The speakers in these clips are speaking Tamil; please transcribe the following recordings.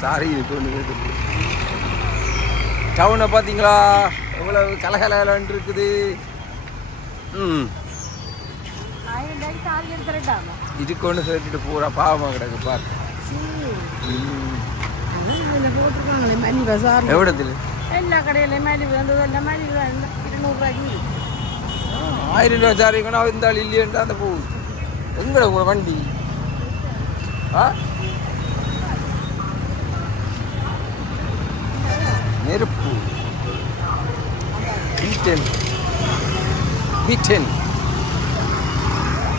சாரி டவுனை பார்த்தீங்களா எவ்வளவு கலகலன்னு இருக்குது ம். இதுக்கு ஒன்று சேர்த்துட்டு பூரா பாவமாக கிடக்கு பார். எவ்வளோத்தில் எல்லா கடையிலையும் மலிவு எல்லாம் மலிவு இருநூறுவாய்க்கு ஆயிரம் ரூபா சாரிங்கன்னா ஆள் இல்லையன்ட்டு அந்த போகுது எங்கட உங்களோட வண்டி? ஆ? நெருப்பு. பீட்டன் பீட்டன்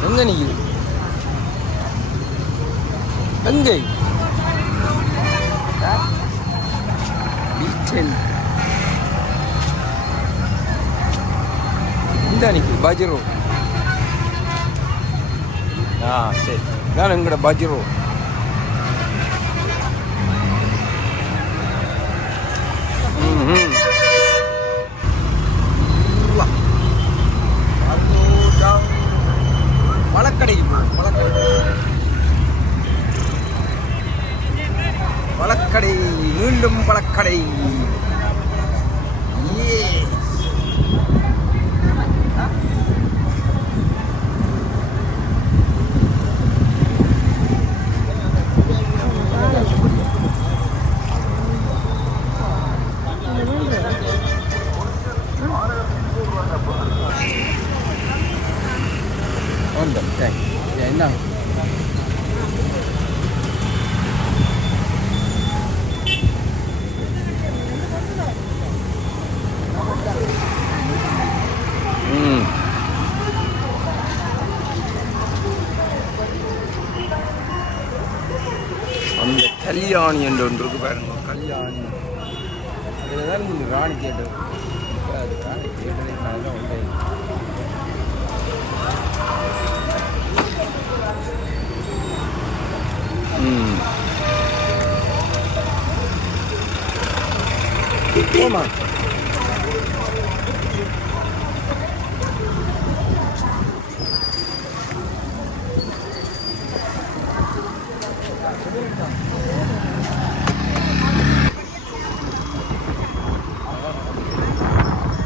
எங்க நிக்குது எங்கே பீட்டன் இந்த நிக்குது பஜ்ரோ. ஆ சரி. நான் எங்கட பஜ்ரோ. ம்ஹும். மீண்டும் பழக்கடை கல்யாணி என்று ஒன்று இருக்கு பாருங்க. கல்யாணி. அதில் தான் இந்த ராணி கேட்டது. அது ராணி கேட்டதே நான் தான் வந்தேன் ம். போமா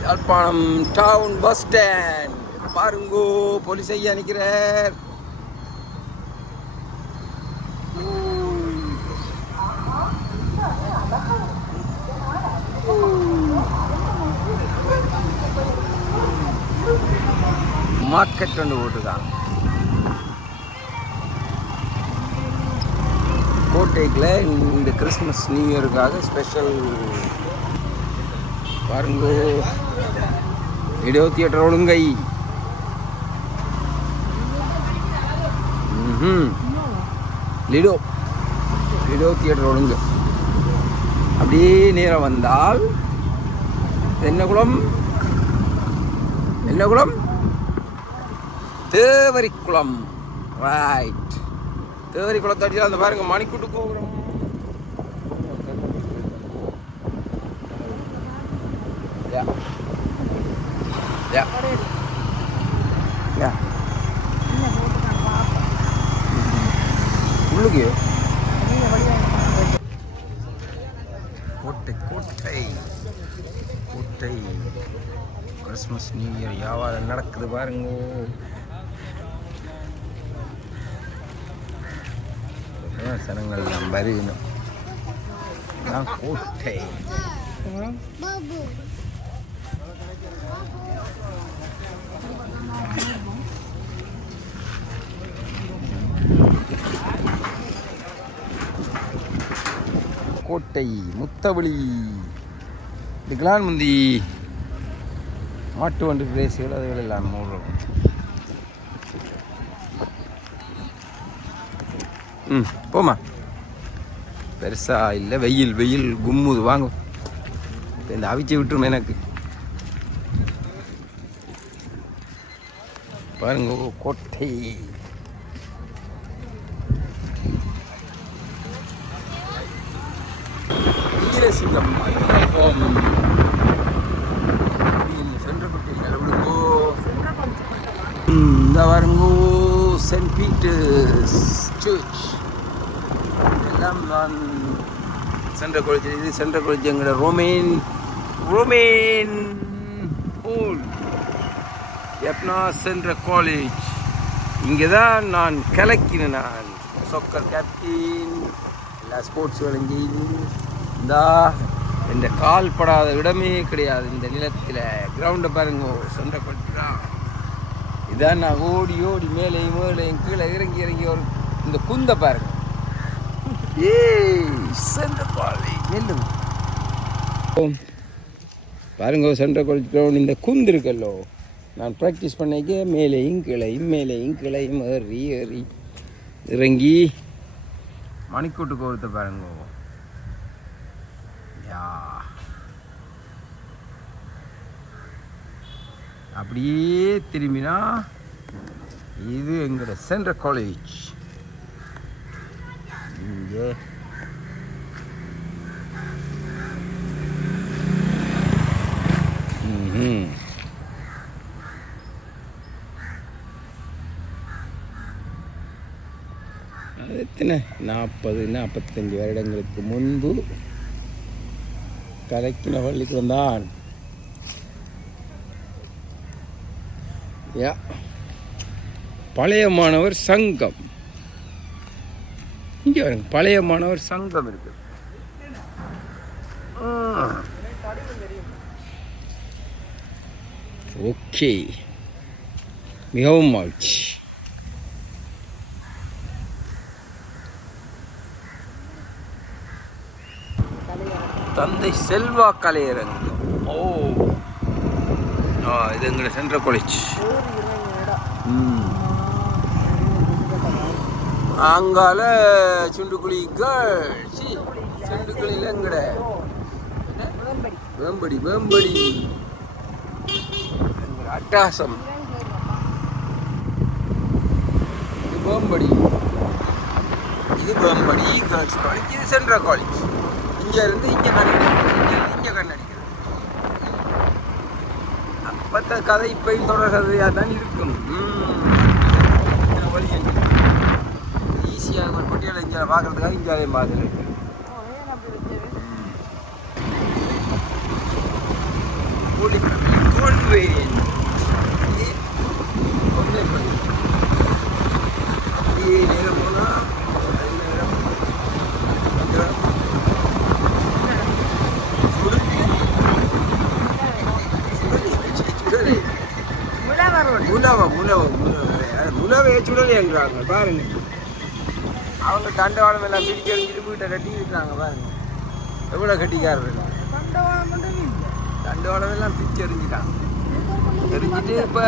யாழ்ப்பாணம் டவுன் பஸ் ஸ்டாண்ட் பாருங்கோ போலீஸ் ஐயா நிற்கிறார் மார்க்கெட் ஒன்று ஓட்டுதான் கோட்டைக்கில் இந்த கிறிஸ்மஸ் நியூ இயருக்காக ஸ்பெஷல் பாருங்கோ. வீடியோ தியேட்டர் ஒழுங்கை லிடோ லிடோ தியேட்டர் ஒழுங்கு அப்படியே நேரம் வந்தால் என்ன குளம் என்ன குளம் தேவரி குளம் ரைட் தேவரி குளத்தை அடிச்சா அந்த பாருங்க மணிக்கூட்டு கோபுரம் Yeah. Yeah. Yeah. உள்ளுக்கு கோட்டை கோட்டை கோட்டை கிறிஸ்மஸ் நியூ இயர் வியாபாரம் நடக்குது பாருங்க சனங்கள் எல்லாம் வருகணும் இதான் கோட்டை கோட்டை முத்தவழி இதுக்கெல்லாம் முந்தி மாட்டு வண்டி ரேஸுகள் அதுகள் எல்லாம் மூடுறோம் ம் போமா பெருசா இல்லை வெயில் வெயில் கும்முது வாங்கும் இப்போ இந்த அவிச்சு விட்டுரும் எனக்கு. பாருங்க ஓ, கோட்டை. சென்ற இந்த பாருங்கோ. சென்ட் பீட்டர்ஸ் சர்ச் எல்லாம் நான் சென்ற காலேஜ் இது சென்ற காலேஜ் எங்களோட ரோமேன் ரோமேன் ஸ்கூல் எப்னா சென்ற காலேஜ் இங்கே தான் நான் கலக்கினேன் நான். சொக்கர் கேப்டீன் எல்லா ஸ்போர்ட்ஸ் செய்து. இந்தா இந்த கால் படாத இடமே கிடையாது இந்த நிலத்தில். கிரவுண்டை பாருங்க சென்ற காலேஜ் தான். இதான் நான் ஓடி ஓடி மேலேயும் மேலேயும் கீழே இறங்கி இறங்கி ஒரு இந்த குந்தை பாருங்க. ஏய் பாருங்க சென்ற காலேஜ் கிரவுண்ட் இந்த குந்து இருக்கல்லோ. நான் ப்ராக்டிஸ் பண்ணிக்க மேலேயும் கிளையும் மேலேயும் கிளையும் ஏறி ஏறி இறங்கி மணிக்கூட்டு கோரத்தை பாருங்க யா அப்படியே திரும்பினா இது எங்களோட சென்ட்ரல் காலேஜ் இங்கே. அது எத்தனை? நாற்பது நாற்பத்தஞ்சு வருடங்களுக்கு முன்பு கலக்கின பள்ளிக்கு வந்தான். யா பழைய மாணவர் சங்கம். இங்கே வருங்க பழைய மாணவர் சங்கம் இருக்கு. ஓகே. மிகவும் மகிழ்ச்சி. தந்தை செல்வா கலையரங்கம். ஓ. இது எங்கட சென்ட்ரல் காலேஜ் ஆங்கால அங்கால சுண்டுக்குழி சுண்டுக்குழியில் எங்கட? வேம்படி வேம்படி. அட்டாசம். இது வேம்படி. இது வேம்படி. கேர்ள்ஸ் காலேஜ் இது சென்ட்ரல் காலேஜ் இங்கே இருந்து இங்கே கண்ணாடி. இங்கே கண்ணாடி. இங்க கதை இப்பையும் தொடர்கதையாக தான் இருக்கும். ஈஸியாக ஒரு பட்டியலை இங்கே பார்க்கறதுக்காக இங்கே அதே மாதிரி இருக்கு. கோல்வேன் நேரம் போனால் நேரம் நேரம் முலவை முலவை முலவை முலவை சுடலைன்றாங்க பாருங்க. அவங்க தண்டவாளம் எல்லாம் பிரிச்சு எறிஞ்சிட்டு வீட்டை கட்டி இருக்கிறாங்க பாருங்க. எவ்வளோ கட்டிக்காரர் தண்டவாளம் எல்லாம் பிரிச்சு எறிஞ்சிட்டாங்க. எரிஞ்சிட்டு இப்போ